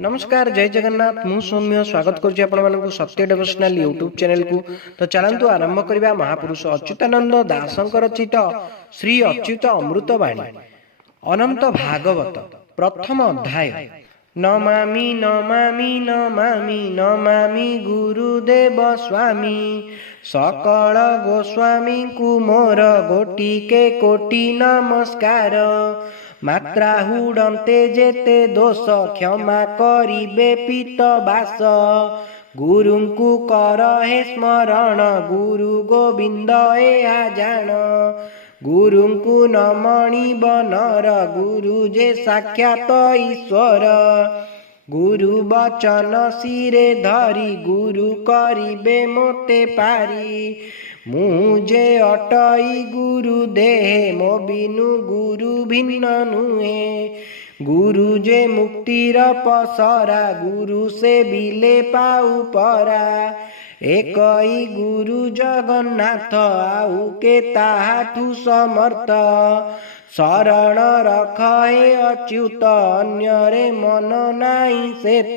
नमस्कार जय जगन्नाथ मु सौम्य स्वागत करुच्ची आपको सत्य डिवोशनल यूट्यूब चैनल को। तो चलतु आरंभ करबा महापुरुष अच्युतानंद दासंकर रचित श्री अच्युत अमृतवाणी अनंत भागवत प्रथम अध्याय। नमामि नमामि नमामि नमामि गुरुदेव स्वामी सकल गोस्वामी को मोर गोटिके कोटि नमस्कार। मात्रा हुड़ते जेते दोष क्षमा करिबे पीत बास। गुरु को कर हे स्मरण गुरु गोविंद एहा जान। गुरु को नमणि बनर गुरु जे साक्षात ईश्वर। गुरु बचन सिरे धरी गुरु करिबे मोते पारी। मुझे अटई गुरु देहे मो बिनु गुरु भिन्न नुहे। गुरु जे मुक्तिर पसरा गुरु से बिले पाऊ परा। एकई गुरु जगन्नाथ आउ के ताहाठु समर्थ। शरण रख हे अच्युत अन्यरे मन नाई सेत।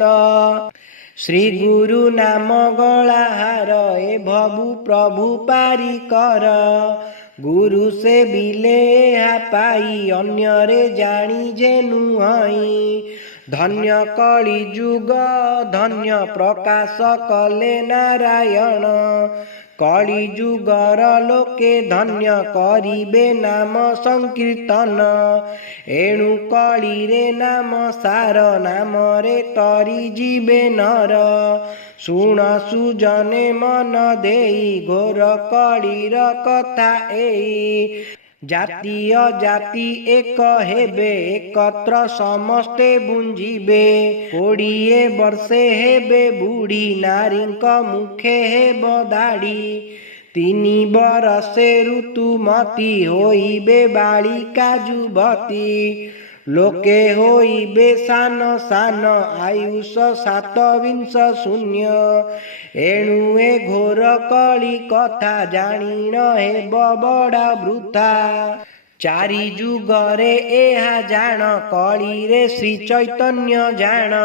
श्री गुरु नाम गलाहार ए भवु प्रभु पारी कर। गुरु से बिले पाई अन्यरे जानी जे नुहई। धन्य कली जुग धन्य प्रकाश कले नारायण। कली जुगर लोके धन्य करिबे नाम संकीर्तन। एणु कली रे नाम सार नाम रे तरी जीवे नर। शुण सुजने मन देई घोर कलीर कथा एई। जाति अजाति एक हेबे एकत्र समस्ते बुंजिबे। 20 वर्षे हेबे बुढ़ी नारीक मुखे हेब दाढ़ी। 3 बरसे ऋतुमती होइबे बालिका जुवती। लोके होइबे सान सान आयुष 27 शून्य। एणु ए घोर कली कथा जानी न हेब बड़ा वृथा। 4 जुगरे एहा जान कली रे श्री चैतन्य जान।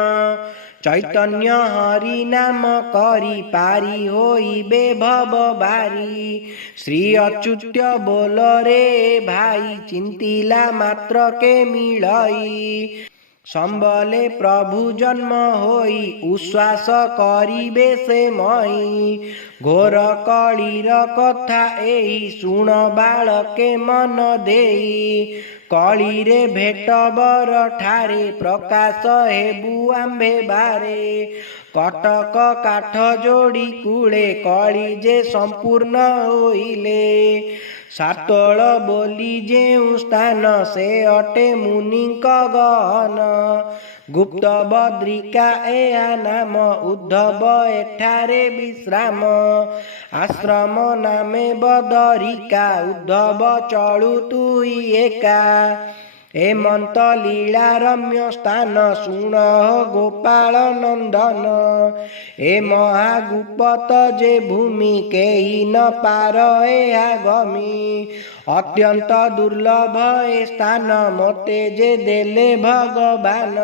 चैतन्य हरि नाम करी पारी होइबे भव बारी। श्री अच्युत्य बोल रे भाई चिंतिला मात्र के मिलई। संबले प्रभु जन्म होई उश्वास करिबे से मई। घोर कलीर कथा एही शुण बालके मन देई। कली रे भेट बर ठारे प्रकाश हेबु आंबे बारे। कटक काठ जोड़ी कूड़े कली जे संपूर्ण होइले। सातोल बोली जेउ स्थान से अटे मुनिक गहन। गुप्त बद्रिका एहा नाम उद्धव एठारे विश्राम। आश्रम नामे बदरिका उद्धव चलु तुई एका। हेमंत लीला रम्य स्थान शुण गोपाल नंदन। ए महागुपत जे भूमि केही न पार एहा गमी। अत्यंत दुर्लभ ए स्थान मोते जे देले भगवान।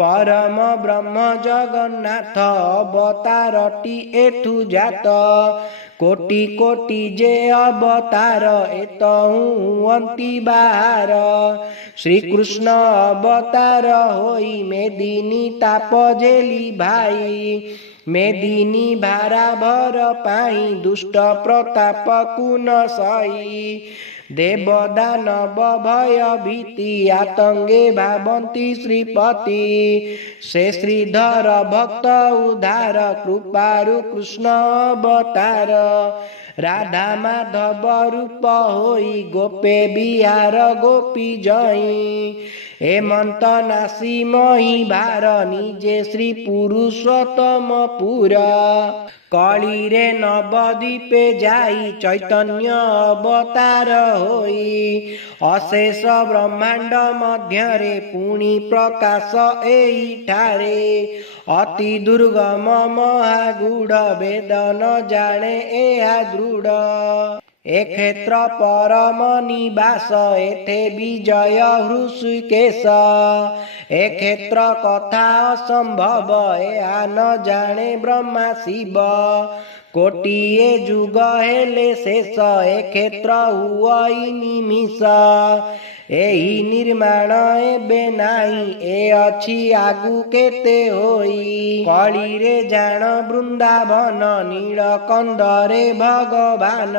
परम ब्रह्म जगन्नाथ अवतारटी एठु जात। कोटि कोटि जे अवतार एतहु हुअंती बाहर। श्री कृष्ण अवतार होई मेदिनी ताप जेली भाई। मेदिनी भारा भर पाई दुष्ट प्रताप कुन सई। देवदानव भय भीति आतंगे भावंती श्रीपति। से श्रीधर भक्त उद्धार कृपारु कृष्ण अवतार। राधा माधव रूप होई गोपे बिहार गोपी जई। हेमंत नासी मही भार निजे श्री पुरुषोत्तम पुरा। कली रे नवद्वीपे जाई चैतन्य अवतार होई। अशेष ब्रह्मांड मध्यरे पुणी प्रकाश एठारे। अति दुर्गम महागूढ़ वेद न जाने एहा दृढ़। ए क्षेत्र परम निवास एथे विजय हृषिकेश ए क्षेत्र कथा असंभव या न जाने ब्रह्मा शिव कोटिए जुग हेले शेष ए क्षेत्र हुई निमिष एही निर्माण एबे नाही ए अछि आगु केते होई कली रे जान वृंदावन नीलकंदरे भगवान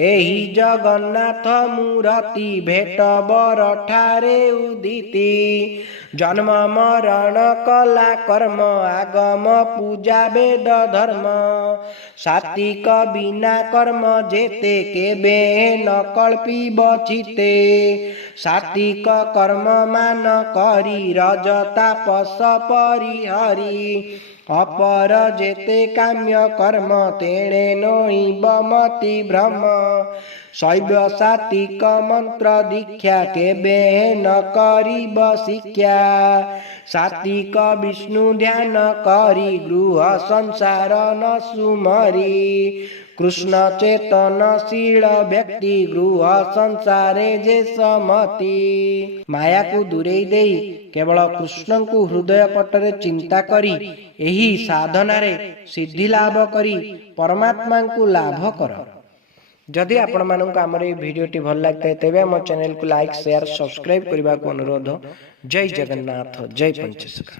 एही जगन्नाथ मूर्ति भेट बर ठारे उदिति जन्म मरण कला कर्म आगम पूजा वेद धर्म सात्विक बिना कर्म जेते केबे न कल्पी बचिते सात्विक कर्म मान करी रज तापस परिहरी अपर जेते काम्य कर्म तेणे नोई बमति भ्रम शैव सात्विक मंत्र दीक्षा केबे न करीब शिक्षा सात्विक विष्णु ध्यान करी गृह संसार न सुमरी कृष्ण चेतनशील व्यक्ति गृह संसारे जे समति माया को दूरेई देई केवल कृष्ण को हृदय पटरे चिंता करी एही साधना रे सिद्धि लाभ करी परमात्मा को लाभ कर। जदि आपण मानक आमर ये वीडियोटी भल लगता तेबे आम चैनल को लाइक शेयर सब्सक्राइब करने को अनुरोध। जय जगन्नाथ जय पंचसखा।